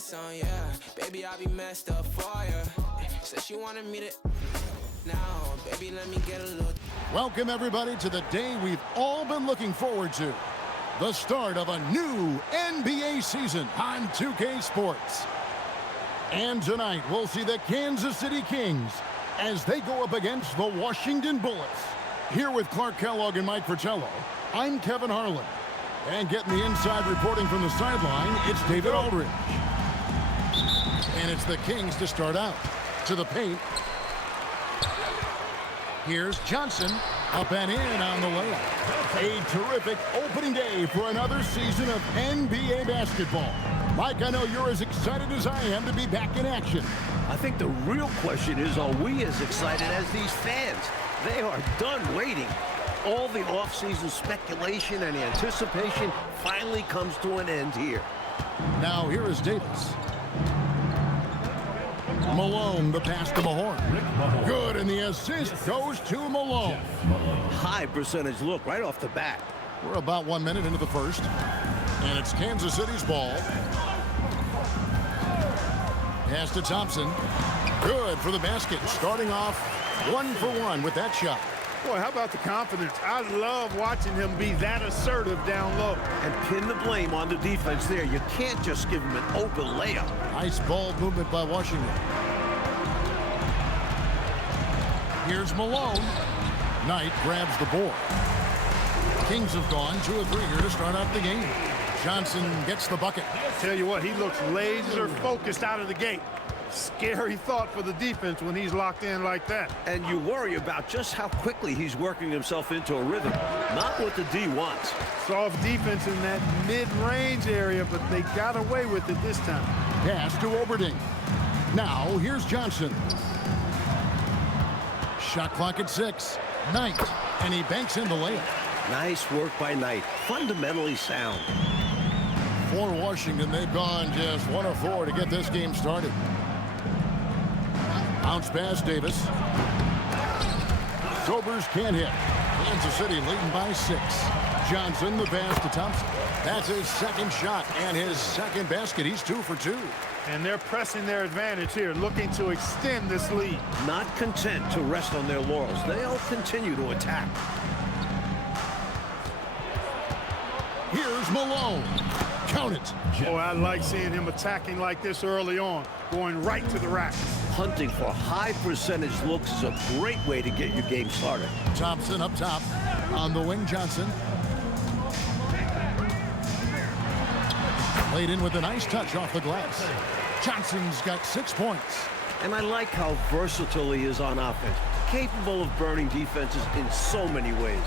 lights on, yeah. Baby, I'll be messed up for ya. Said she wanted me to now, baby, let me get a little. Welcome, everybody, to the day we've all been looking forward to. The start of a new NBA season on 2K Sports. And tonight, we'll see the Kansas City Kings as they go up against the Washington Bullets. Here with Clark Kellogg and Mike Fratello, I'm Kevin Harlan. And getting the inside reporting from the sideline, it's David Aldridge. And it's the Kings to start out. To the paint. Here's Johnson, up and in on the layup. A terrific opening day for another season of NBA basketball. Mike, I know you're as excited as I am to be back in action. I think the real question is, are we as excited as these fans? They are done waiting. All the offseason speculation and anticipation finally comes to an end here. Now here is Davis. Malone, the pass to Mahorn. Good, and the assist goes to Malone. High percentage look right off the bat. We're about 1 minute into the first, and it's Kansas City's ball. Pass to Thompson. Good for the basket, starting off 1 for 1 with that shot. Boy, how about the confidence? I love watching him be that assertive down low. And pin the blame on the defense there. You can't just give him an open layup. Nice ball movement by Washington. Here's Malone. Knight grabs the board. Kings have gone 2 of 3 here to start out the game. Johnson gets the bucket. Tell you what, he looks laser focused out of the gate. Scary thought for the defense when he's locked in like that. And you worry about just how quickly he's working himself into a rhythm. Not what the D wants. Soft defense in that mid-range area, but they got away with it this time. Pass to Oberding. Now, here's Johnson. Shot clock at 6. Knight, and he banks in the layup. Nice work by Knight. Fundamentally sound. For Washington, they've gone just 1 of 4 to get this game started. Bounce pass, Davis. Sobers can't hit. Kansas City leading by 6. Johnson, the pass to Thompson. That's his second shot and his second basket. He's 2 for 2. And they're pressing their advantage here, looking to extend this lead. Not content to rest on their laurels. They'll continue to attack. Here's Malone. Count it. Oh, I like seeing him attacking like this early on, going right to the rack. Hunting for high percentage looks is a great way to get your game started. Thompson up top. On the wing, Johnson. Laid in with a nice touch off the glass. Johnson's got 6 points. And I like how versatile he is on offense. Capable of burning defenses in so many ways.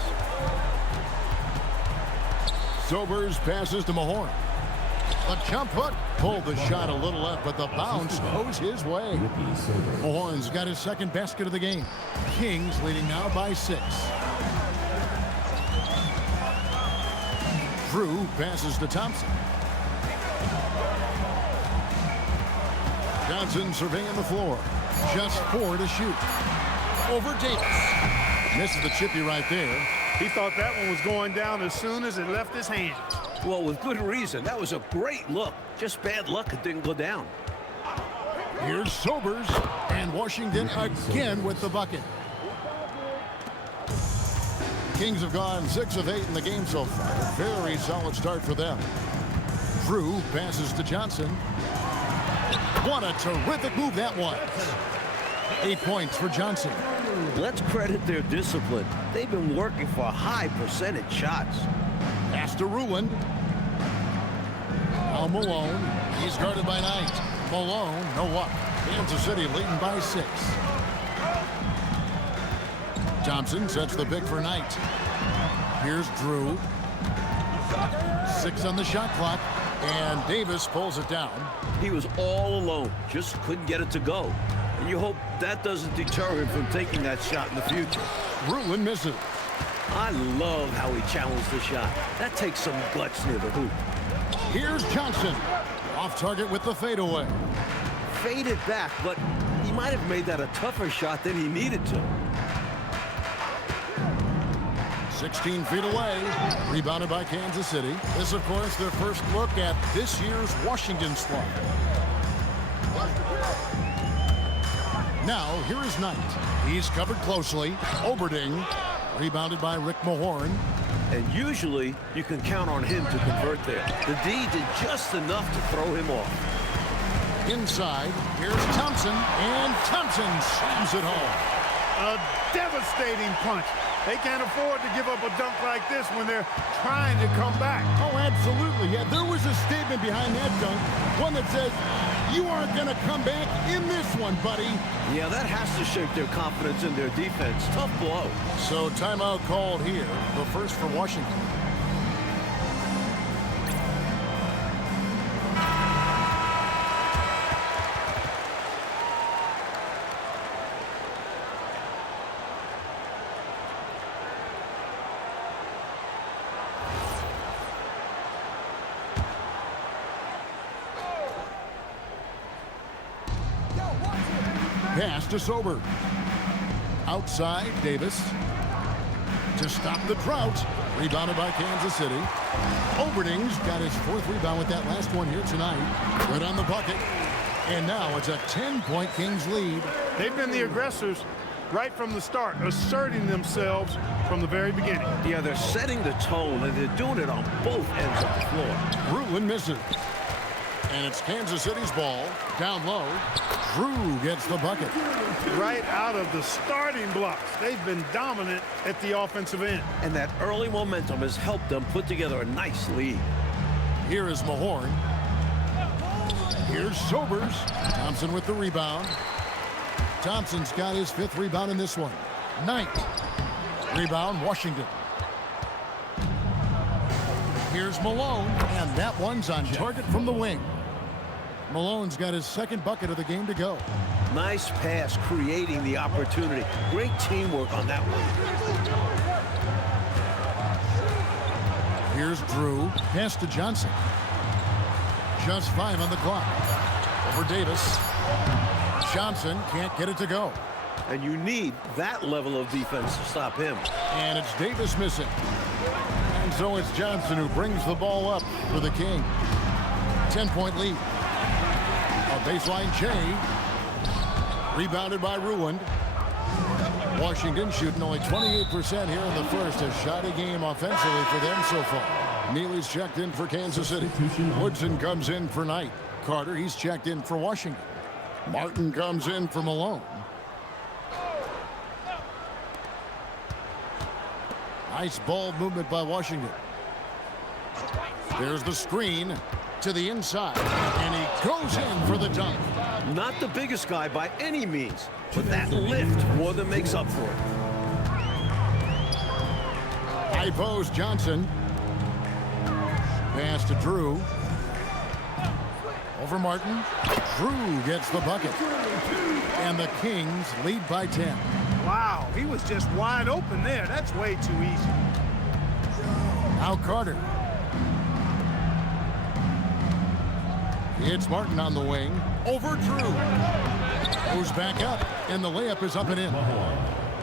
Sobers passes to Mahorn. The jump hook. Pulled the shot a little left, but the bounce goes his way. Mahorn's got his second basket of the game. Kings leading now by 6. Drew passes to Thompson. Johnson surveying the floor. Just 4 to shoot. Over Davis. Misses the chippy right there. He thought that one was going down as soon as it left his hand. Well, with good reason. That was a great look. Just bad luck it didn't go down. Here's Sobers. And Washington again with the bucket. The Kings have gone 6 of 8 in the game so far. Very solid start for them. Drew passes to Johnson. What a terrific move that was. 8 points for Johnson. Let's credit their discipline. They've been working for high percentage shots. Pass to Ruland. Now Malone. He's guarded by Knight. Malone, no up. Kansas City leading by 6. Thompson sets the pick for Knight. Here's Drew. 6 on the shot clock. And Davis pulls it down. He was all alone. Just couldn't get it to go. And you hope that doesn't deter him from taking that shot in the future. Ruland misses. I love how he challenged the shot. That takes some guts near the hoop. Here's Johnson. Off target with the fadeaway. Faded back, but he might have made that a tougher shot than he needed to. 16 feet away. Rebounded by Kansas City. This, of course, their first look at this year's Washington squad. Now, here is Knight. He's covered closely. Oberding, rebounded by Rick Mahorn. And usually, you can count on him to convert there. The D did just enough to throw him off. Inside, here's Thompson, and Thompson slams it home. A devastating punch. They can't afford to give up a dunk like this when they're trying to come back. Oh, absolutely. Yeah, there was a statement behind that dunk, one that says, you aren't going to come back in this one, buddy. Yeah, that has to shake their confidence in their defense. Tough blow. So timeout called here, the first for Washington. Pass to Sober. Outside, Davis. To stop the drought. Rebounded by Kansas City. Oberding's got his fourth rebound with that last one here tonight. Good on the bucket. And now it's a 10-point Kings lead. They've been the aggressors right from the start, asserting themselves from the very beginning. Yeah, they're setting the tone, and they're doing it on both ends of the floor. Ruin misses. And it's Kansas City's ball. Down low. Drew gets the bucket. Right out of the starting blocks. They've been dominant at the offensive end. And that early momentum has helped them put together a nice lead. Here is Mahorn. Here's Sobers. Thompson with the rebound. Thompson's got his fifth rebound in this one. Knight. Rebound, Washington. Here's Malone, and that one's on target from the wing. Malone's got his second bucket of the game to go. Nice pass, creating the opportunity. Great teamwork on that one. Here's Drew. Pass to Johnson. Just 5 on the clock. Over Davis. Johnson can't get it to go. And you need that level of defense to stop him. And it's Davis missing. And so it's Johnson who brings the ball up for the King. 10-point lead. A baseline Che. Rebounded by Ruined. Washington shooting only 28% here in the first. A shoddy game offensively for them so far. Neely's checked in for Kansas City. Woodson comes in for Knight. Carter, he's checked in for Washington. Martin comes in for Malone. Nice ball movement by Washington. There's the screen to the inside, and he goes in for the dunk. Not the biggest guy by any means, but that lift more than makes up for it. High post, Johnson. Pass to Drew. Over Martin. Drew gets the bucket. And the Kings lead by 10. Wow, he was just wide open there. That's way too easy. Now Carter. It's Martin on the wing. Over Drew. Goes back up, and the layup is up and in.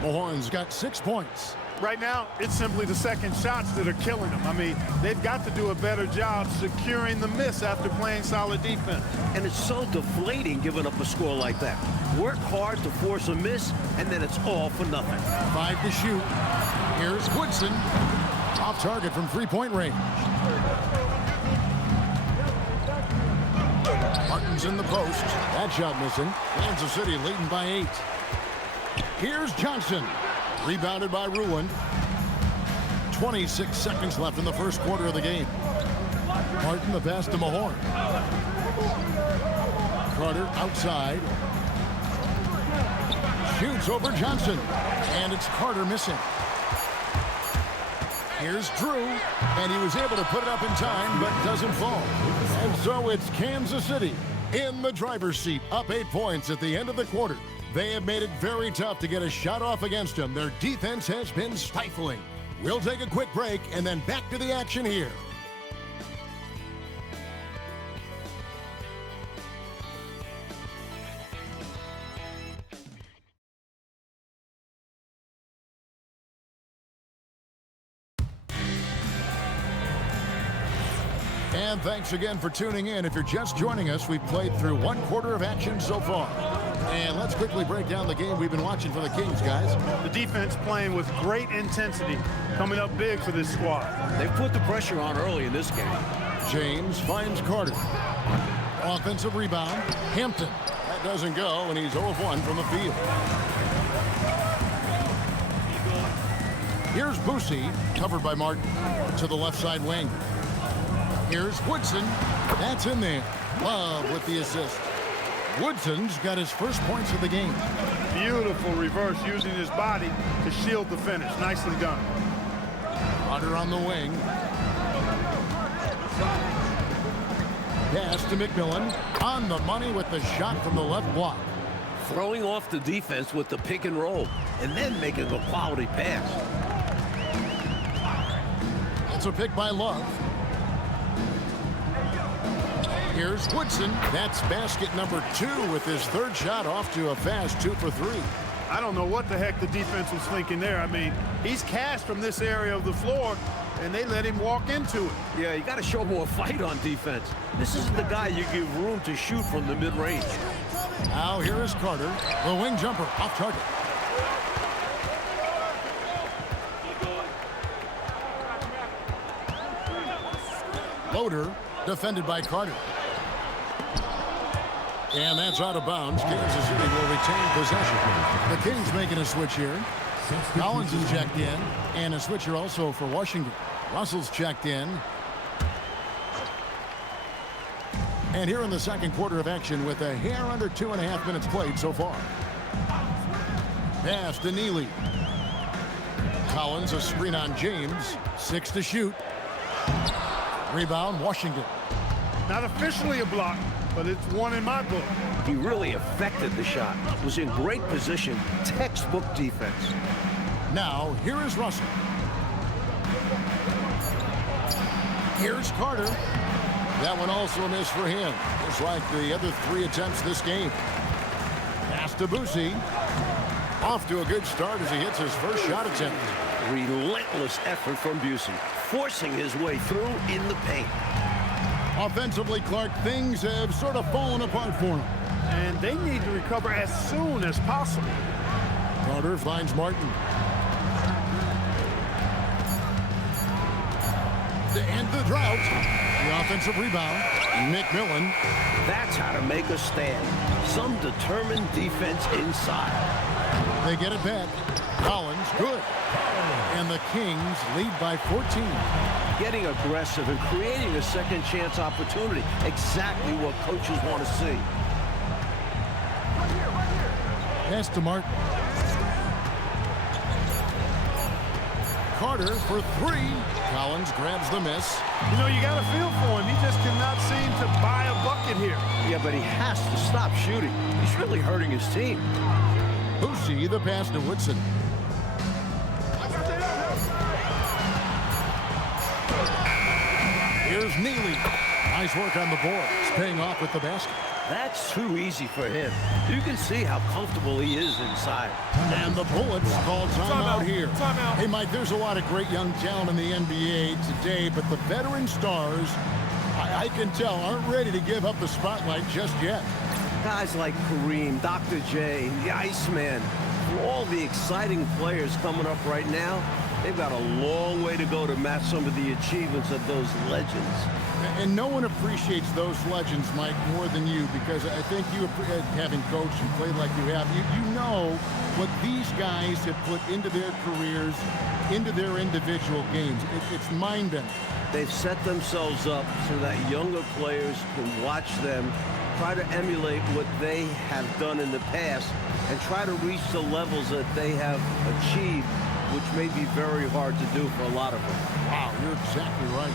Mahorn's got 6 points. Right now, it's simply the second shots that are killing them. I mean, they've got to do a better job securing the miss after playing solid defense. And it's so deflating giving up a score like that. Work hard to force a miss, and then it's all for nothing. 5 to shoot. Here's Woodson. Off target from three-point range. Martin's in the post. That shot missing. Kansas City leading by 8. Here's Johnson. Rebounded by Ruin. 26 seconds left in the first quarter of the game. Martin the pass to Mahorn. Carter outside. Shoots over Johnson. And it's Carter missing. Here's Drew. And he was able to put it up in time, but doesn't fall. And so it's Kansas City in the driver's seat, up 8 points at the end of the quarter. They have made it very tough to get a shot off against them. Their defense has been stifling. We'll take a quick break and then back to the action here. And thanks again for tuning in. If you're just joining us, we've played through 1/4 of action so far. And let's quickly break down the game we've been watching for the Kings, guys. The defense playing with great intensity, coming up big for this squad. They've put the pressure on early in this game. James finds Carter. Offensive rebound, Hampton. That doesn't go, and he's 0 of 1 from the field. Here's Boosie, covered by Martin, to the left side wing. Here's Woodson. That's in there. Love with the assist. Woodson's got his first points of the game. Beautiful reverse, using his body to shield the finish. Nicely done. Carter on the wing. Pass to McMillan. On the money with the shot from the left block. Throwing off the defense with the pick and roll, and then making a quality pass. It's a pick by Love. Here's Woodson. That's basket number 2 with his third shot off to a fast 2 for 3. I don't know what the heck the defense was thinking there. I mean, he's cast from this area of the floor, and they let him walk into it. Yeah, you got to show more fight on defense. This isn't the guy you give room to shoot from the mid-range. Now here is Carter. The wing jumper off target. Loader defended by Carter. And that's out of bounds. Kansas City will retain possession. The Kings making a switch here. Collins is checked in. And a switcher also for Washington. Russell's checked in. And here in the second quarter of action with a hair under 2.5 minutes played so far. Pass to Neely. Collins a screen on James. 6 to shoot. Rebound Washington. Not officially a block, but it's one in my book. He really affected the shot. Was in great position. Textbook defense. Now, here is Russell. Here's Carter. That one also a miss for him. Just like the other 3 attempts this game. Pass to Boosie. Off to a good start as he hits his first shot attempt. Relentless effort from Busey, forcing his way through in the paint. Offensively, Clark, things have sort of fallen apart for him. And they need to recover as soon as possible. Carter finds Martin. To end the drought, the offensive rebound, McMillan. That's how to make a stand. Some determined defense inside. They get it back. Collins, good. And the Kings lead by 14. Getting aggressive and creating a second chance opportunity. Exactly what coaches want to see. Pass to Martin. Carter for 3. Collins grabs the miss. You know, you got to feel for him. He just cannot seem to buy a bucket here. Yeah, but he has to stop shooting. He's really hurting his team. Boosie, the pass to Woodson. Here's Neely. Nice work on the board. It's paying off with the basket. That's too easy for him. You can see how comfortable he is inside. And the Bullets called timeout here. Timeout. Hey, Mike, there's a lot of great young talent in the NBA today, but the veteran stars, I can tell, aren't ready to give up the spotlight just yet. Guys like Kareem, Dr. J, the Iceman, all the exciting players coming up right now, they've got a long way to go to match some of the achievements of those legends. And no one appreciates those legends, Mike, more than you, because I think you, having coached and played like you have, you know what these guys have put into their careers, into their individual games. It's mind-bending. They've set themselves up so that younger players can watch them, try to emulate what they have done in the past, and try to reach the levels that they have achieved, which may be very hard to do for a lot of them. Wow, you're exactly right.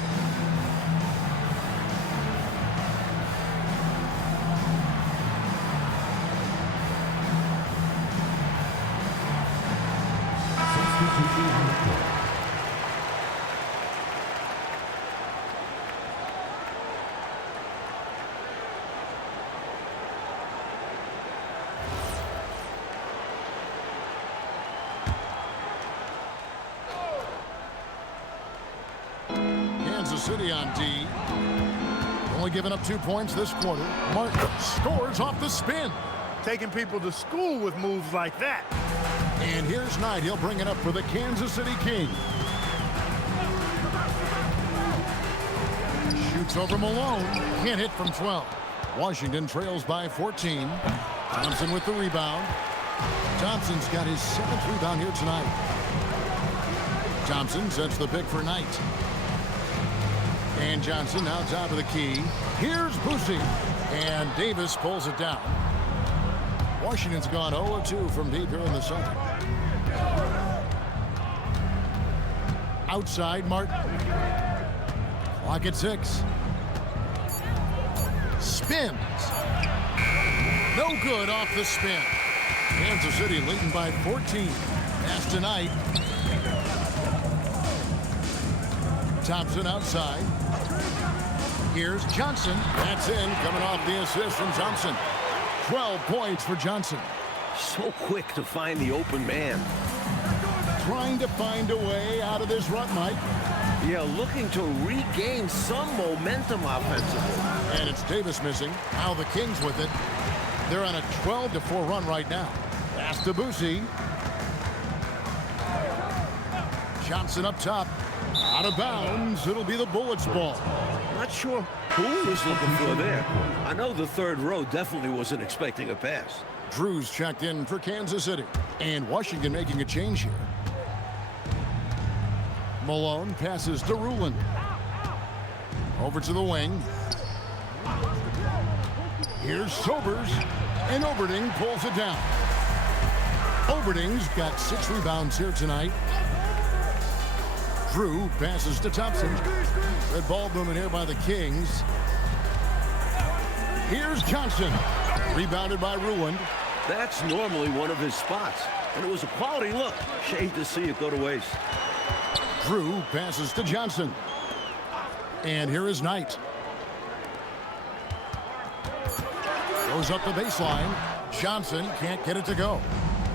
Kansas City on D. Only giving up 2 points this quarter. Martin scores off the spin. Taking people to school with moves like that. And here's Knight. He'll bring it up for the Kansas City Kings. Shoots over Malone. Can't hit from 12. Washington trails by 14. Thompson with the rebound. Thompson's got his 7th rebound here tonight. Thompson sets the pick for Knight. And Johnson now top of the key. Here's Boosie. And Davis pulls it down. Washington's gone 0-2 from deep here in the second. Outside, Martin. Clock at 6. Spins. No good off the spin. Kansas City leading by 14. Pass tonight. Thompson outside. Here's Johnson. That's in. Coming off the assist from Thompson. 12 points for Johnson. So quick to find the open man. Trying to find a way out of this rut, Mike. Yeah, looking to regain some momentum offensively. And it's Davis missing. Now the Kings with it. They're on a 12-4 run right now. Pass to Boosie. Johnson up top. Out of bounds. It'll be the Bullets' ball. Not sure who he was looking for there. I know the third row definitely wasn't expecting a pass. Drew's checked in for Kansas City. And Washington making a change here. Malone passes to Ruland. Over to the wing. Here's Sobers. And Oberding pulls it down. Oberding's got 6 rebounds here tonight. Drew passes to Thompson. Red ball movement here by the Kings. Here's Johnson. Rebounded by Ruland. That's normally one of his spots. And it was a quality look. Shame to see it go to waste. Drew passes to Johnson. And here is Knight. Goes up the baseline. Johnson can't get it to go.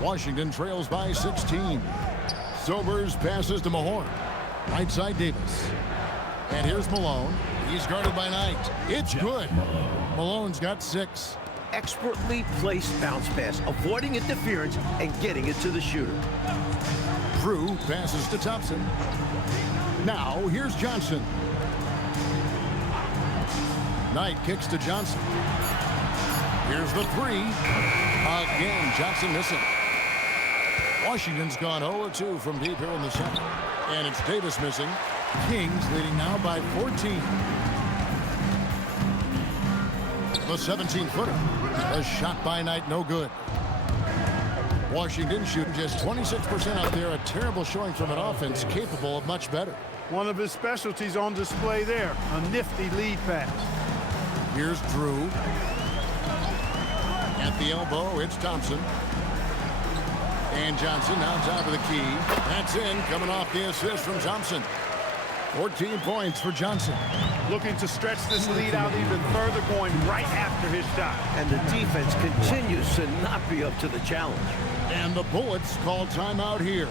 Washington trails by 16. Sobers passes to Mahorn. Right side Davis. And here's Malone. He's guarded by Knight. It's good. Malone's got 6. Expertly placed bounce pass, avoiding interference and getting it to the shooter. Drew passes to Thompson. Now here's Johnson. Knight kicks to Johnson. Here's the 3. Again, Johnson missing. Washington's gone 0-2 from deep here in the second. And it's Davis missing. Kings leading now by 14. The 17-footer. A shot by Knight, no good. Washington shooting just 26% out there. A terrible showing from an offense capable of much better. One of his specialties on display there. A nifty lead pass. Here's Drew. At the elbow, it's Thompson. And Johnson now top of the key. That's in, coming off the assist from Thompson. 14 points for Johnson. Looking to stretch this lead out even further, going right after his shot. And the defense continues to not be up to the challenge. And the Bullets call timeout here.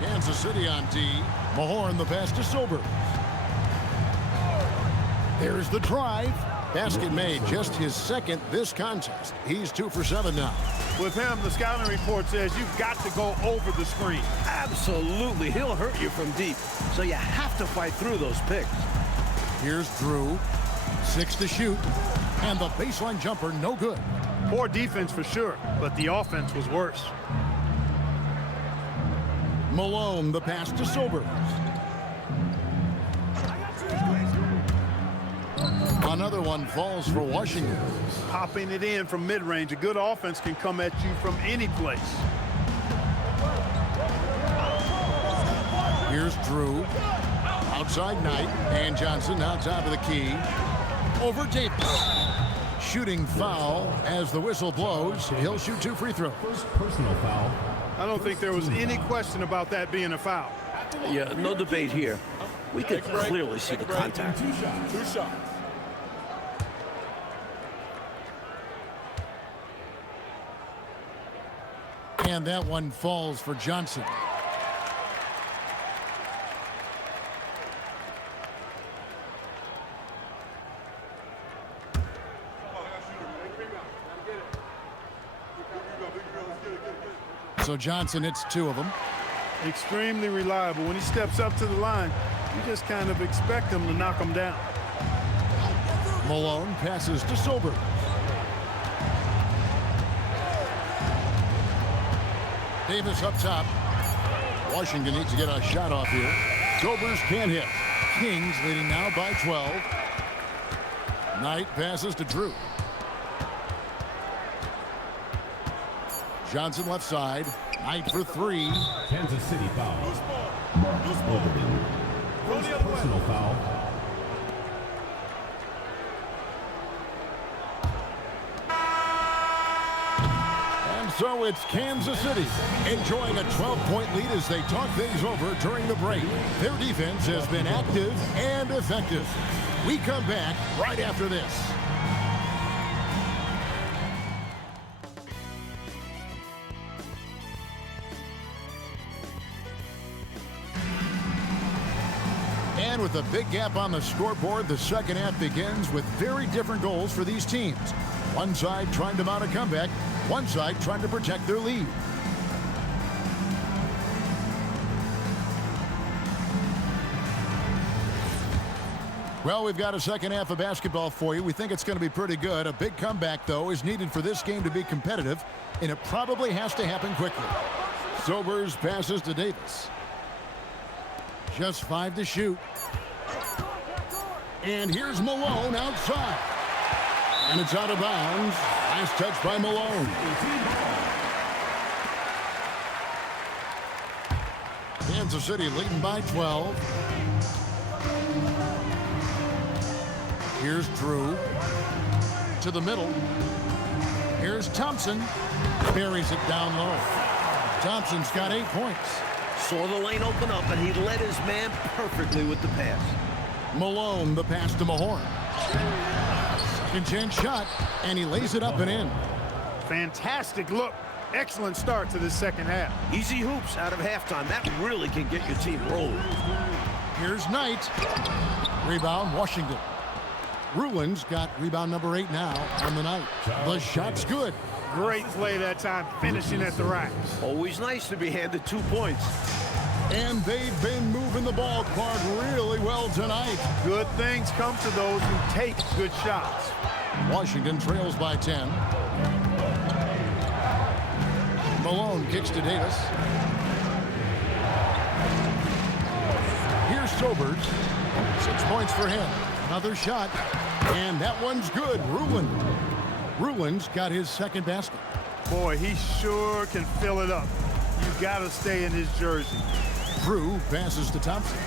Kansas City on D. Mahorn the pass to Sobers. There's the drive. Basket made, just his second this contest. He's 2 for 7 now. With him, the scouting report says you've got to go over the screen. Absolutely. He'll hurt you from deep, so you have to fight through those picks. Here's Drew. 6 to shoot. And the baseline jumper, no good. Poor defense for sure, but the offense was worse. Malone, the pass to Sobers. Another one falls for Washington. Popping it in from mid-range. A good offense can come at you from any place. Here's Drew. Outside Knight. And Johnson now top of the key. Over Davis. Shooting foul as the whistle blows. He'll shoot 2 free throws. First personal foul. I don't think there was any question about that being a foul. Yeah, no debate here. We could clearly see the contact. Two shots. And that one falls for Johnson. So Johnson hits 2 of them. Extremely reliable. When he steps up to the line, you just kind of expect him to knock him down. Malone passes to Sobers. Davis up top. Washington needs to get a shot off here. Sobers can't hit. Kings leading now by 12. Knight passes to Drew. Johnson left side. Knight for 3. Kansas City foul. Mark Overton. First personal foul. And so it's Kansas City enjoying a 12-point lead as they talk things over during the break. Their defense has been active and effective. We come back right after this. And with a big gap on the scoreboard, the second half begins with very different goals for these teams. One side trying to mount a comeback, one side trying to protect their lead. Well, we've got a second half of basketball for you. We think it's going to be pretty good. A big comeback, though, is needed for this game to be competitive, and it probably has to happen quickly. Sobers passes to Davis. Just 5 to shoot. And here's Malone outside. And it's out of bounds. Last touch by Malone. Kansas City leading by 12. Here's Drew. To the middle. Here's Thompson. Buries it down low. Thompson's got 8 points. Saw the lane open up, and he led his man perfectly with the pass. Malone, the pass to Mahorn. Second chance shot, and he lays it up and in. Fantastic look. Excellent start to this second half. Easy hoops out of halftime. That really can get your team rolling. Here's Knight. Rebound, Washington. Rulin's got rebound number 8 now on the night. The shot's good. Great play that time, finishing at the rack. Always nice to be handed 2 points. And they've been moving the ball club really well tonight. Good things come to those who take good shots. Washington trails by 10. Malone kicks to Davis. Here's Sobers. 6 points for him. Another shot. And that one's good. Rulin's got his second basket. Boy, he sure can fill it up. You got to stay in his jersey. Drew passes to Thompson.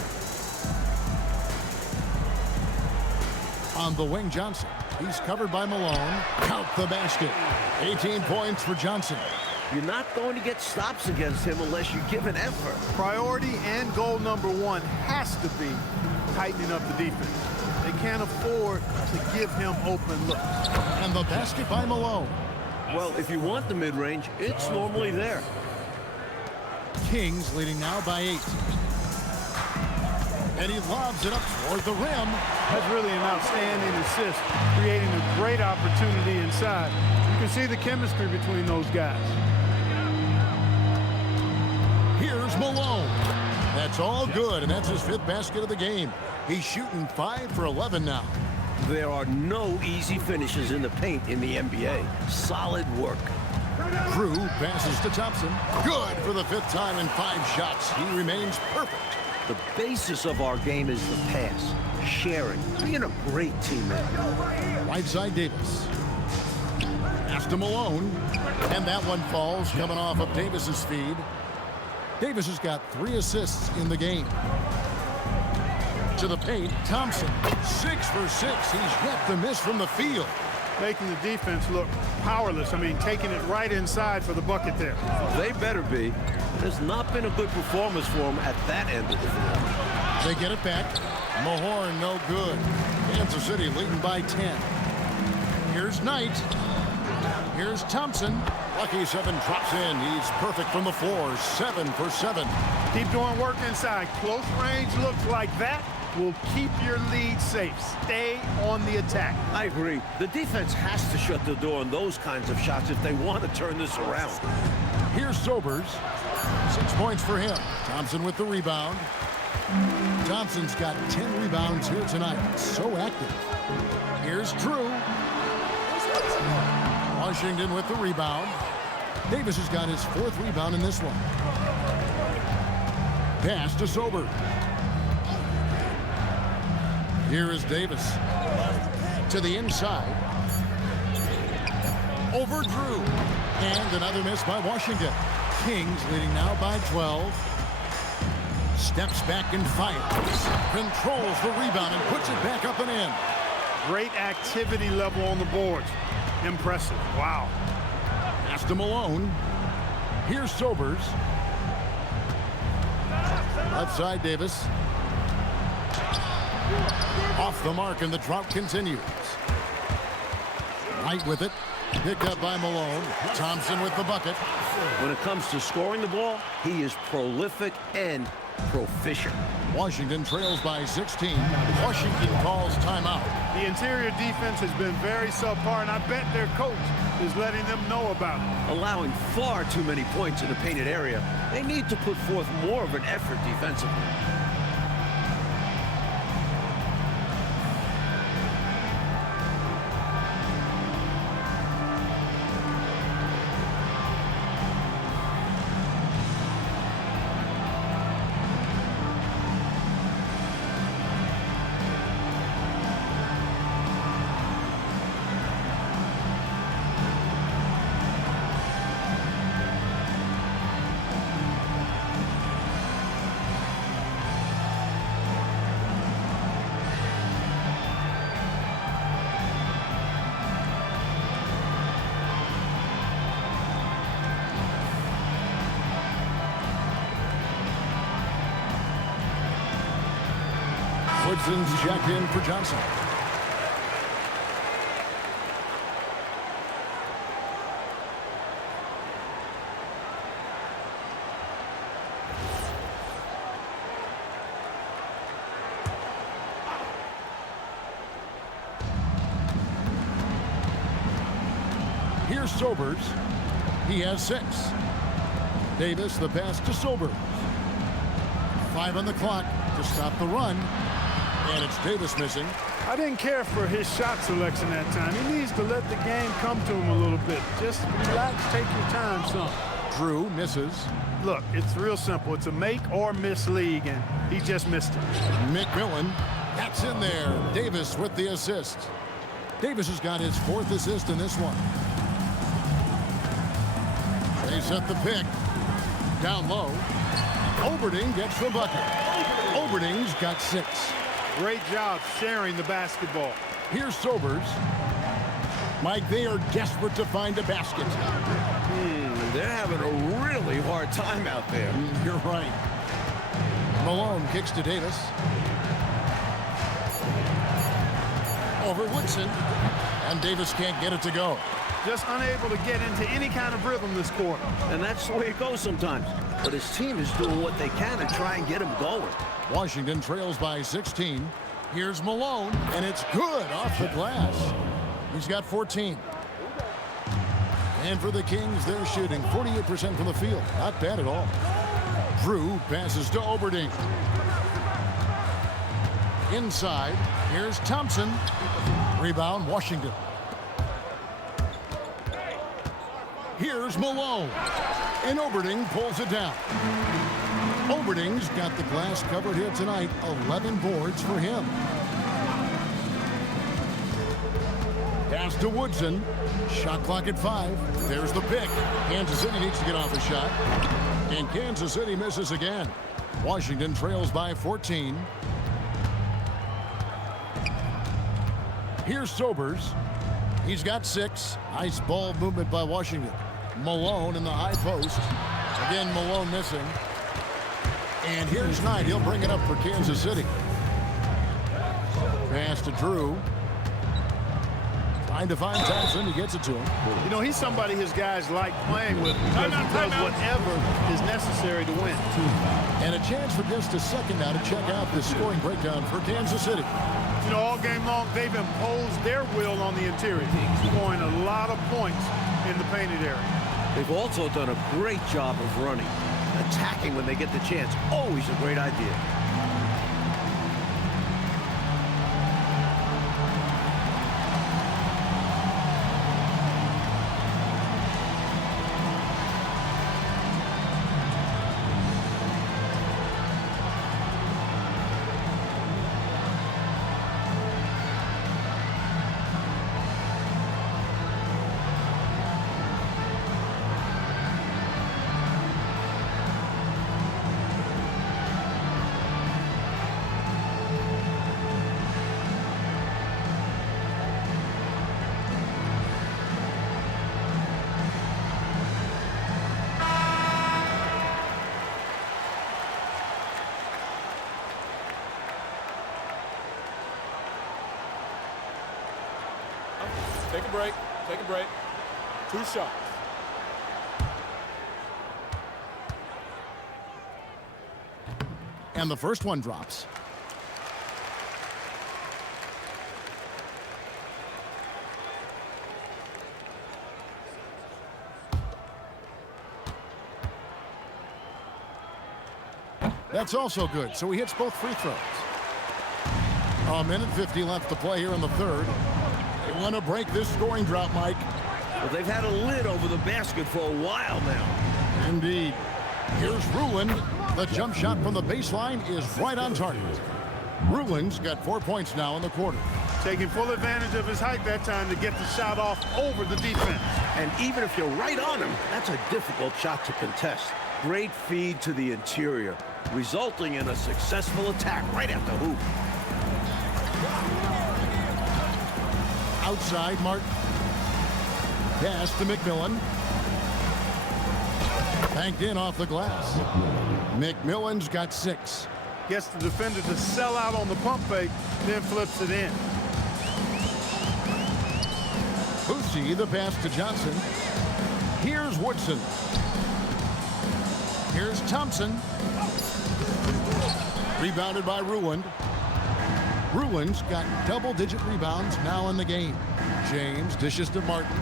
On the wing, Johnson. He's covered by Malone. Count the basket. 18 points for Johnson. You're not going to get stops against him unless you give an effort. Priority and goal number 1 has to be tightening up the defense. They can't afford to give him open looks. And the basket by Malone. Well, if you want the mid-range, it's normally there. Kings leading now by 8. And he lobs it up toward the rim. That's really an outstanding assist, creating a great opportunity inside. You can see the chemistry between those guys. Here's Malone. That's all good, and that's his 5th basket of the game. He's shooting 5 for 11 now. There are no easy finishes in the paint in the NBA. Solid work. Drew passes to Thompson. Good for the 5th time in 5 shots. He remains perfect. The basis of our game is the pass, sharing, being a great teammate. Right side Davis. Pass to Malone. And that one falls, coming off of Davis's feed. Davis has got 3 assists in the game. To the paint, Thompson. 6 for 6. He's yet to miss from the field. Making the defense look powerless. I mean, taking it right inside for the bucket there. They better be. There's not been a good performance for them at that end of the field. They get it back. Mahorn, no good. Kansas City leading by 10. Here's Knight. Here's Thompson. Lucky 7 drops in. He's perfect from the floor. 7 for 7. Keep doing work inside. Close range looks like that will keep your lead safe. Stay on the attack. I agree. The defense has to shut the door on those kinds of shots if they want to turn this around. Here's Sobers. 6 points for him. Thompson with the rebound. Thompson's got 10 rebounds here tonight. So active. Here's Drew. Washington with the rebound. Davis has got his 4th rebound in this one. Pass to Sobers. Here is Davis. To the inside. Over Drew. And another miss by Washington. Kings leading now by 12. Steps back and fires. Controls the rebound and puts it back up and in. Great activity level on the boards. Impressive. Wow. Pass to Malone. Here's Sobers. Left side Davis. Off the mark, and the drought continues. Knight with it. Picked up by Malone. Thompson with the bucket. When it comes to scoring the ball, he is prolific and proficient. Washington trails by 16. Washington calls timeout. The interior defense has been very subpar, and I bet their coach is letting them know about it. Allowing far too many points in the painted area. They need to put forth more of an effort defensively. Woodson's checked in for Johnson. Here's Sobers. He has 6. Davis, the pass to Sobers. 5 on the clock to stop the run. And it's Davis missing. I didn't care for his shot selection that time. He needs to let the game come to him a little bit. Just relax, take your time, son. Drew misses. Look, it's real simple. It's a make or miss league, and he just missed it. McMillan, that's in there. Davis with the assist. Davis has got his 4th assist in this one. They set the pick. Down low. Oberding gets the bucket. Oberding's got 6. Great job sharing the basketball. Here's Sobers. Mike, they are desperate to find a basket. They're having a really hard time out there. You're right. Malone kicks to Davis. Over Woodson. And Davis can't get it to go. Just unable to get into any kind of rhythm this quarter. And that's the way it goes sometimes. But his team is doing what they can to try and get him going. Washington trails by 16. Here's Malone, and it's good off the glass. He's got 14. And for the Kings, they're shooting 48% from the field. Not bad at all. Drew passes to Oberding. Inside, here's Thompson. Rebound, Washington. Here's Malone. And Oberding pulls it down. Oberding's got the glass covered here tonight. 11 boards for him. Pass to Woodson. Shot clock at 5. There's the pick. Kansas City needs to get off a shot. And Kansas City misses again. Washington trails by 14. Here's Sobers. He's got 6. Nice ball movement by Washington. Malone in the high post. Again, Malone missing. And here's Knight. He'll bring it up for Kansas City. Pass to Drew. Trying to find Thompson. He gets it to him. You know, he's somebody his guys like playing with because he does whatever is necessary to win. And a chance for just a second now to check out the scoring breakdown for Kansas City. You know, all game long, they've imposed their will on the interior, scoring a lot of points in the painted area. They've also done a great job of running. Attacking when they get the chance, always a great idea. Take a break. Take a break. 2 shots. And the first one drops. That's also good. So he hits both free throws. A minute 50 left to play here in the third. They want to break this scoring drought, Mike. Well, they've had a lid over the basket for a while now. Indeed. Here's Ruland. The jump shot from the baseline is right on target. Ruland's got 4 points now in the quarter. Taking full advantage of his height that time to get the shot off over the defense. And even if you're right on him, that's a difficult shot to contest. Great feed to the interior, resulting in a successful attack right at the hoop. Outside, Martin. Pass to McMillan. Banked in off the glass. McMillan's got 6. Gets the defender to sell out on the pump fake, then flips it in. Boosie, the pass to Johnson. Here's Woodson. Here's Thompson. Rebounded by Ruland. Ruland's got double-digit rebounds now in the game. James dishes to Martin.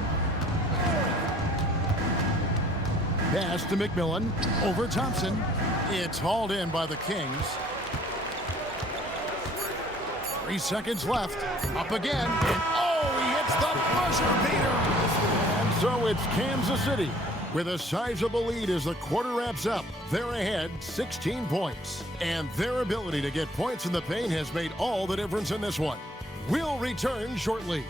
Pass to McMillan. Over Thompson. It's hauled in by the Kings. 3 seconds left. Up again. And oh, he hits the buzzer beater. And so it's Kansas City with a sizable lead as the quarter wraps up. They're ahead 16 points. And their ability to get points in the paint has made all the difference in this one. We'll return shortly.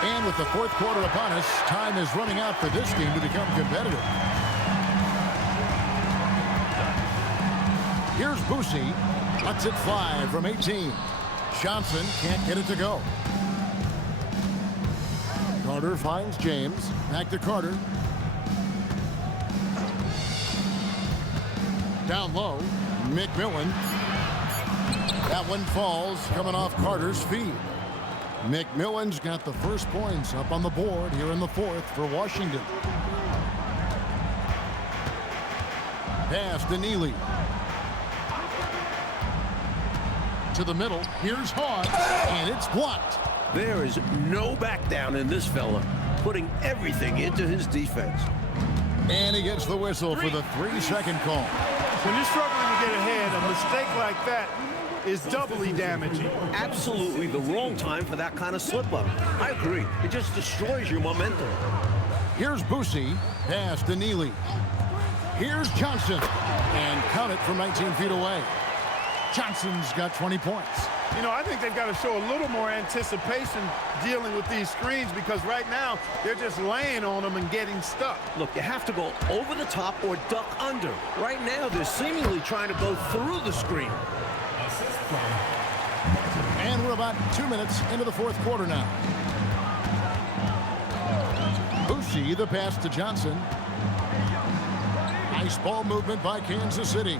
And with the fourth quarter upon us, time is running out for this team to become competitive. Here's Boosie. Cuts it 5 from 18. Johnson can't get it to go. Carter finds James. Back to Carter. Down low, McMillan. That one falls, coming off Carter's feet. McMillan's got the first points up on the board here in the fourth for Washington. Pass to Neely. To the middle. Here's Hawes, and it's blocked. There is no back down in this fella, putting everything into his defense. And he gets the whistle for the 3-second call. When you're struggling to get ahead, a mistake like that is doubly damaging. Absolutely the wrong time for that kind of slip-up. I agree. It just destroys your momentum. Here's Boosie. Pass to Neely. Here's Johnson. And count it from 19 feet away. Johnson's got 20 points. You know, I think they've got to show a little more anticipation dealing with these screens because right now they're just laying on them and getting stuck. Look, you have to go over the top or duck under. Right now, they're seemingly trying to go through the screen. And we're about 2 minutes into the fourth quarter now. Boosie, the pass to Johnson. Nice ball movement by Kansas City.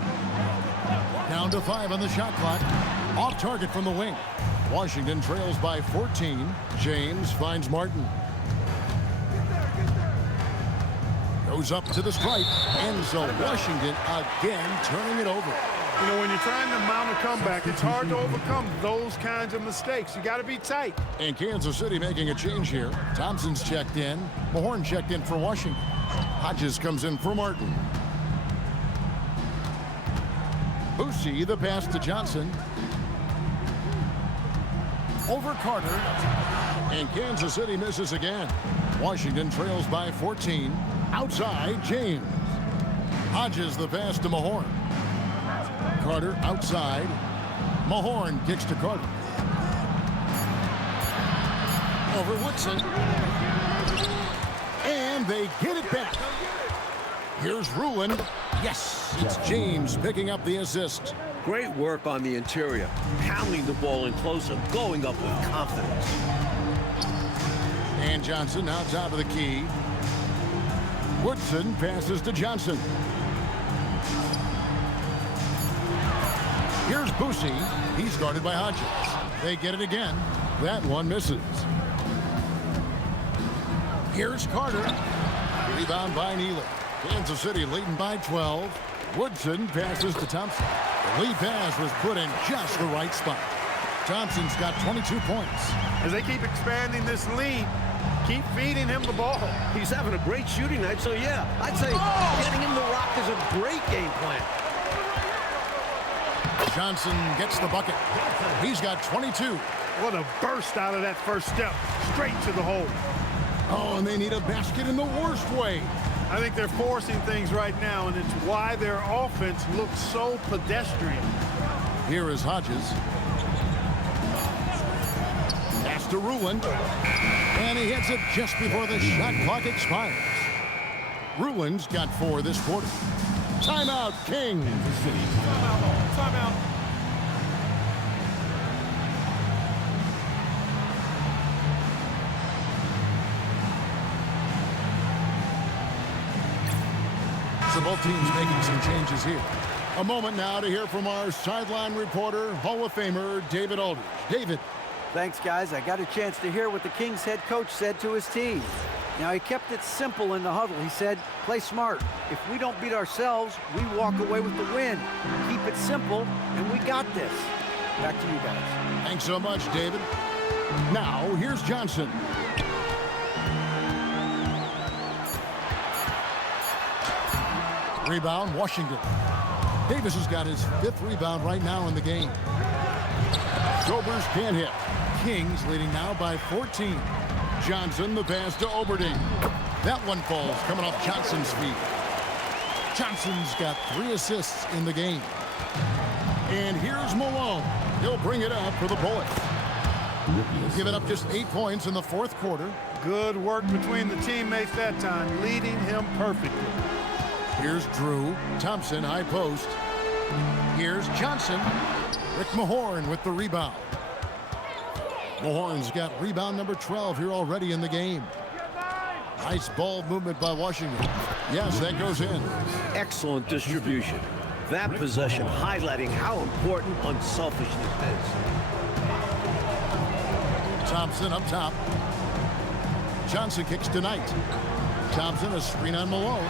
Down to 5 on the shot clock. Off target from the wing. Washington trails by 14. James finds Martin. Goes up to the stripe. And so Washington again turning it over. You know, when you're trying to mount a comeback, it's hard to overcome those kinds of mistakes. You got to be tight. And Kansas City making a change here. Thompson's checked in. Mahorn checked in for Washington. Hodges comes in for Martin. Boosie, the pass to Johnson. Over Carter. And Kansas City misses again. Washington trails by 14. Outside, James. Hodges the pass to Mahorn. Carter outside. Mahorn kicks to Carter. Over Woodson. And they get it back. Here's Ruin. Yes, it's James picking up the assist. Great work on the interior, pounding the ball in closer, going up with confidence. And Johnson now top of the key. Woodson passes to Johnson. Here's Boosie. He's guarded by Hodges. They get it again. That one misses. Here's Carter. Rebound by Neely. Kansas City leading by 12. Woodson passes to Thompson. The lead pass was put in just the right spot. Thompson's got 22 points. As they keep expanding this lead, keep feeding him the ball. He's having a great shooting night, so yeah, I'd say getting him the rock is a great game plan. Johnson gets the bucket. He's got 22. What a burst out of that first step, straight to the hole. Oh, and they need a basket in the worst way. I think they're forcing things right now, and it's why their offense looks so pedestrian. Here is Hodges. Pass to Ruin. And he hits it just before the shot clock expires. Ruin's got 4 this quarter. Timeout, King. Timeout. So both teams making some changes here. A moment now to hear from our sideline reporter, Hall of Famer David Aldridge. David. Thanks, guys. I got a chance to hear what the Kings head coach said to his team. Now, he kept it simple in the huddle. He said, play smart. If we don't beat ourselves, we walk away with the win. Keep it simple, and we got this. Back to you guys. Thanks so much, David. Now, here's Johnson. Rebound, Washington. Davis has got his 5th rebound right now in the game. Sobers can't hit. Kings leading now by 14. Johnson, the pass to Oberding. That one falls, coming off Johnson's feet. Johnson's got 3 assists in the game. And here's Malone. He'll bring it up for the Bullets. Giving up just 8 points in the 4th quarter. Good work between the teammates that time, leading him perfectly. Here's Drew. Thompson, high post. Here's Johnson. Rick Mahorn with the rebound. The Horns got rebound number 12 here already in the game. Nice ball movement by Washington. Yes, that goes in. Excellent distribution. That possession highlighting how important unselfishness is. Thompson up top. Johnson kicks to Knight. Thompson, a screen on Malone.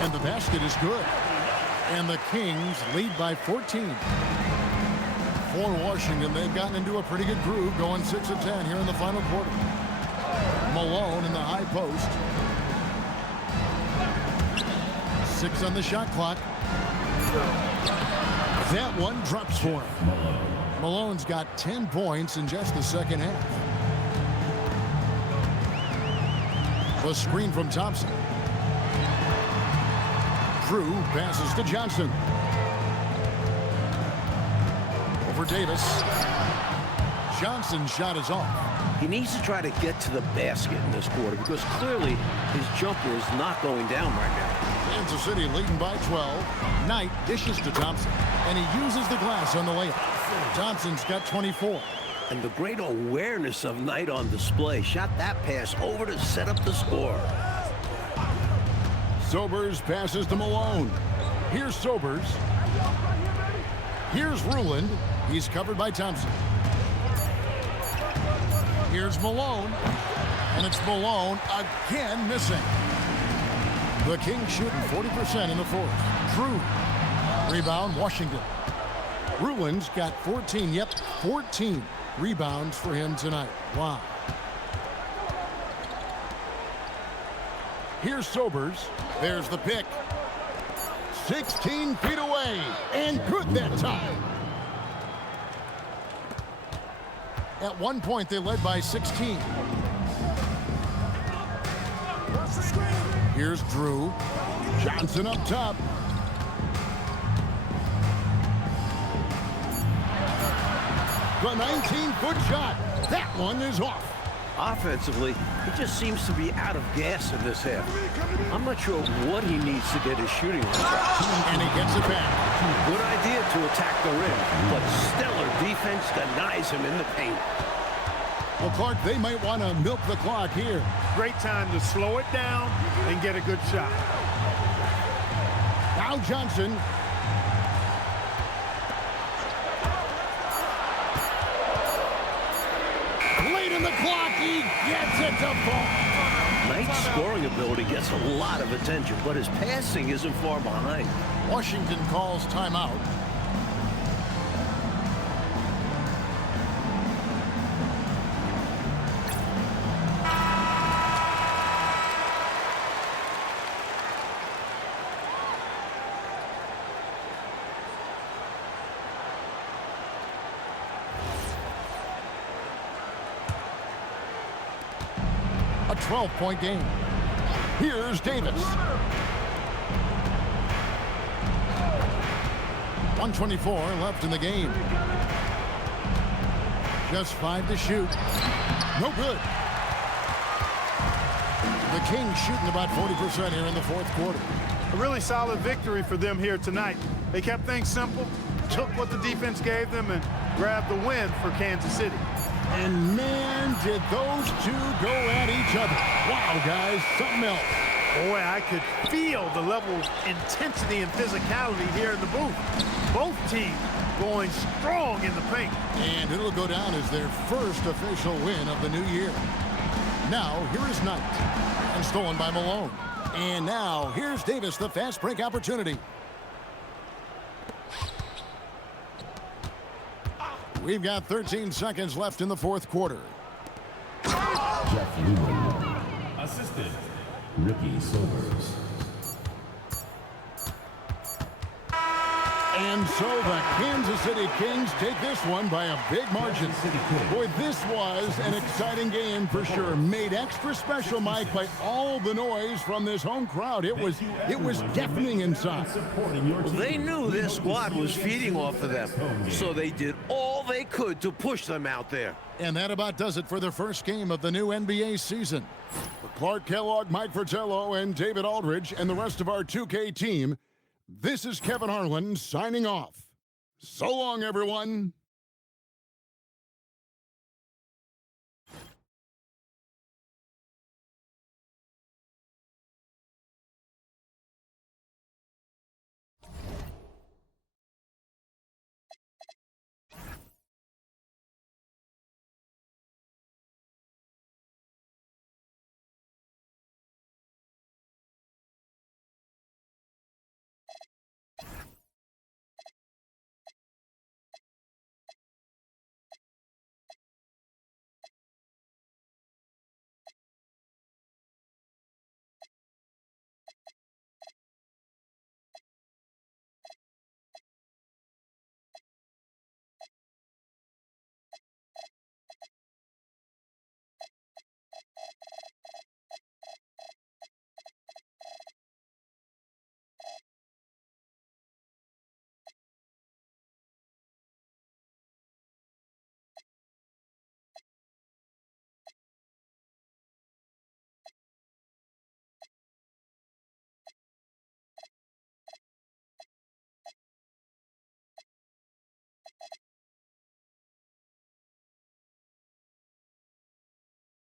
And the basket is good. And the Kings lead by 14. For Washington, they've gotten into a pretty good groove, going 6 of 10 here in the final quarter. Malone in the high post. 6 on the shot clock. That one drops for him. Malone's got 10 points in just the second half. The screen from Thompson. Drew passes to Johnson. Over Davis. Johnson's shot is off. He needs to try to get to the basket in this quarter because clearly his jumper is not going down right now. Kansas City leading by 12. Knight dishes to Thompson, and he uses the glass on the layup. Thompson's got 24. And the great awareness of Knight on display. Shot that pass over to set up the score. Sobers passes to Malone. Here's Sobers. Here's Ruland. He's covered by Thompson. Here's Malone. And it's Malone again missing. The Kings shooting 40% in the fourth. Drew. Rebound, Washington. Ruland's got 14. Yep, 14 rebounds for him tonight. Wow. Here's Sobers. There's the pick. 16 feet away. And good that time. At one point, they led by 16. Here's Drew. Johnson up top. The 19-foot shot. That one is off. Offensively, he just seems to be out of gas in this half. I'm not sure what he needs to get his shooting on track. And he gets it back. Good idea to attack the rim, but stellar defense denies him in the paint. Well, Clark, they might want to milk the clock here. Great time to slow it down and get a good shot. Now Johnson. Late in the clock, he gets it to fall. Knight's scoring ability gets a lot of attention, but his passing isn't far behind. Washington calls timeout. A 12-point game. Here's Davis. 1:24 left in the game. Just 5 to shoot. No good. The Kings shooting about 40% here in the fourth quarter. A really solid victory for them here tonight. They kept things simple, took what the defense gave them, and grabbed the win for Kansas City. And man, did those two go at each other. Wow, guys, something else. Boy, I could feel the level of intensity and physicality here in the booth. Both teams going strong in the paint. And it'll go down as their first official win of the new year. Now, here is Knight. And stolen by Malone. And now, here's Davis, the fast break opportunity. We've got 13 seconds left in the fourth quarter. Jeff Newman. Assistant, Ricky Sobers. And so the Kansas City Kings take this one by a big margin. Boy, this was an exciting game for sure. Made extra special, Mike, by all the noise from this home crowd. It was deafening inside. Well, they knew their squad was feeding off of them, so they did all they could to push them out there. And that about does it for the first game of the new NBA season. For Clark Kellogg, Mike Fratello, and David Aldridge, and the rest of our 2K team, this is Kevin Harlan signing off. So long, everyone.